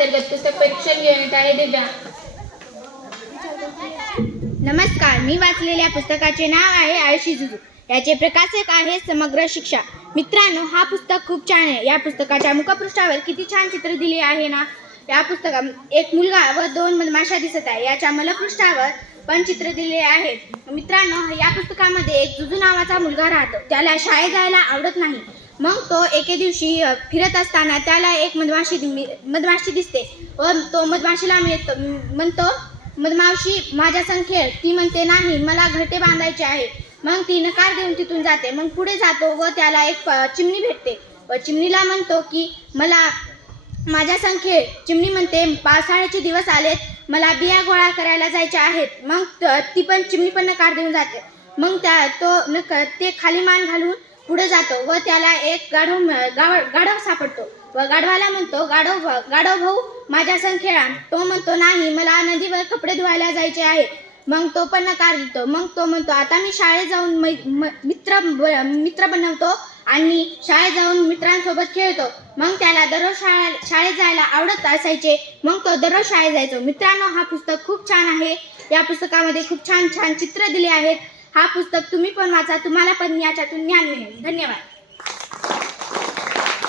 अंतर्गत पुस्तक परीक्षण घेण्यात आहे. दिव्या. नमस्कार, मी वाचलेल्या पुस्तकाचे नाव आहे आळशी जुजू. याचे प्रकाशक आहे समग्र शिक्षा. मित्रांनो, हा पुस्तक खूप छान आहे. या पुस्तकाच्या मुखपृष्ठावर किती छान चित्र दिली आहे ना. या पुस्तकात एक मुलगा व 2 मधमाशा दिसत आहे. याच्या मलपृष्ठावर पण चित्र दिले आहेत. मित्रांनो, या पुस्तकामध्ये एक जुजू नावाचा मुलगा राहतो. त्याला शाळेत जायला आवडत नाही. मग तो एके दिवशी फिरत असताना त्याला एक मधमाशी दिसते व तो मधमाशीला म्हणतो, मधमाशी माझ्या संख्येत. ती म्हणते, नाही, मला घरटे बांधायचे आहे. मग ती नकार देऊन तिथून जाते. मग पुढे जातो व त्याला एक चिमणी भेटते व चिमणीला म्हणतो की मला माझ्या संख्येत. चिमणी म्हणते, पावसाळ्याचे दिवस आलेत, मला बिया गोळा करायला जायचे आहेत. मग चिमणी पण नकार देऊन जाते. मग ते खाली मान घालून पुढे जातो व त्याला एक गाढव सापडतो व गाढवाला म्हणतो, गाढव भाऊ, माझ्या संख्येला. तो म्हणतो, नाही, मला नदीवर कपडे धुवायला जायचे आहे. मग तो पण नकार देतो. मग तो म्हणतो, आता मी शाळेत जाऊन मित्र बनवतो आणि शाळेत जाऊन मित्रांसोबत खेळतो. मग त्याला दररोज शाळेत जायला आवडत असायचे. मग तो दररोज शाळेत जायचो. मित्रांनो, हा पुस्तक खूप छान आहे. या पुस्तकामध्ये खूप छान छान चित्र दिले आहेत. हा पुस्तक तुम्ही पण वाचा. तुम्हाला पण याच्यातून ज्ञान मिळेल. धन्यवाद.